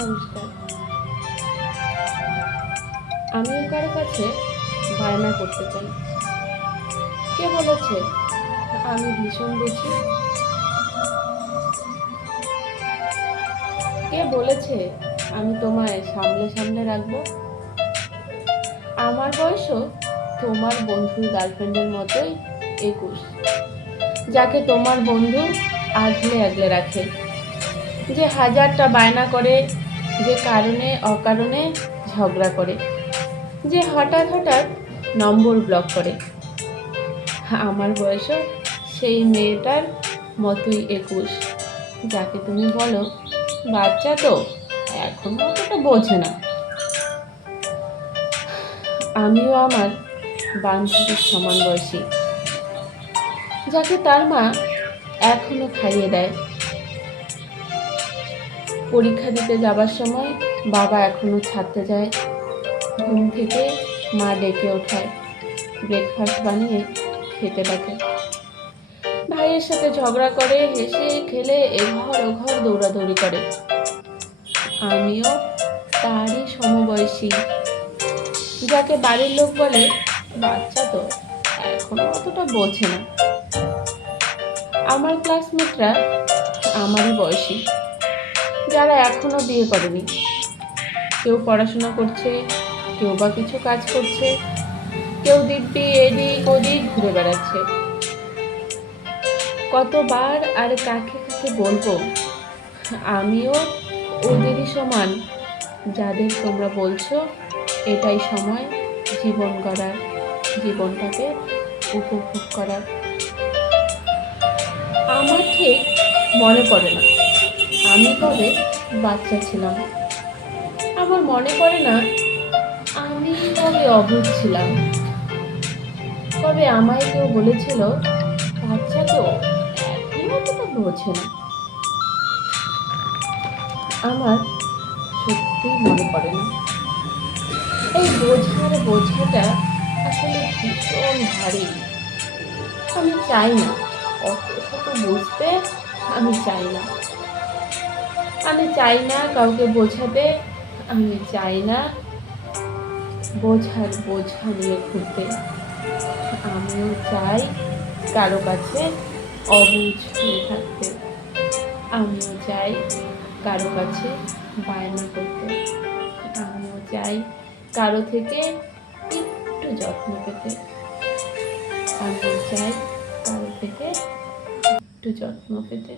নমস্কার। আমিও কারো কাছে বায়না করতে চাই। কে বলেছে আমি ভীষণ বুঝি? কে বলেছে আমি তোমায় সামলে সামলে রাখবো? আমার বয়সও তোমার বন্ধুর গার্লফ্রেন্ডের মতোই 21, যাকে তোমার বন্ধু আগলে আগলে রাখে, যে হাজারটা বায়না করে, যে কারণে অকারণে ঝগড়া করে, যে হঠাৎ হঠাৎ নম্বর ব্লক করে। আমার বয়সও সেই মেয়েটার মতোই 21, যাকে তুমি বলো বাচ্চা তো, এখনো অতটা বোঝে না। আমিও আমার বান্ধবীর সমান বয়সী, যাকে তার মা এখনো খাইয়ে দেয়। পরীক্ষা দিতে যাবার সময় বাবা এখনো ছাড়তে যায়, ঘুম থেকে মা ডেকে ওঠায়, ব্রেকফাস্ট বানিয়ে খেতে ডাকে, ভাইয়ের সাথে ঝগড়া করে, হেসে খেলে এঘর ওঘর দৌড়াদৌড়ি করে। আমিও তারই সমবয়সী, যাকে বাড়ির লোক বলে বাচ্চা তো, এখনো অতটা বোঝে না। আমার ক্লাসমেটরা আমারই বয়সী, যারা এখনো বিয়ে করেনি। কেউ পড়াশোনা করছে, কেউ বা কিছু কাজ করছে, কেউ দিব্যি এদিক ওদিক ঘুরে বেড়াচ্ছে। কতবার আর কাকে কাকে বলবো, আমিও ওদেরই সমান, যাদের তোমরা বলছো এটাই সময় জীবন গড়ার, জীবনটাকে উপভোগ করার। আমার ঠিক মনে পড়ে না আমি কবে বাচ্চা ছিলাম। আমার মনে পড়ে না আমি কবে অবুঝ ছিলাম, কবে আমায় কেউ বলেছিল বাচ্চা তো, এখনো অতটা বোঝে না। আমার সত্যিই মনে পড়ে না। এই বোঝাটা আসলে ভীষণ ভারী। আমি চাই না অত শত বুঝতে, আমি চাই না। আমি চাই না কাউকে বোঝাতে, আমি চাই না বোঝা নিয়ে ঘুরতে। আমিও চাই কারো কাছে অবুঝ হয়ে থাকতে। আমিও চাই কারো কাছে বায়না করতে। আমিও চাই কারো থেকে একটু যত্ন পেতে। আমিও চাই কারো থেকে একটু যত্ন পেতে।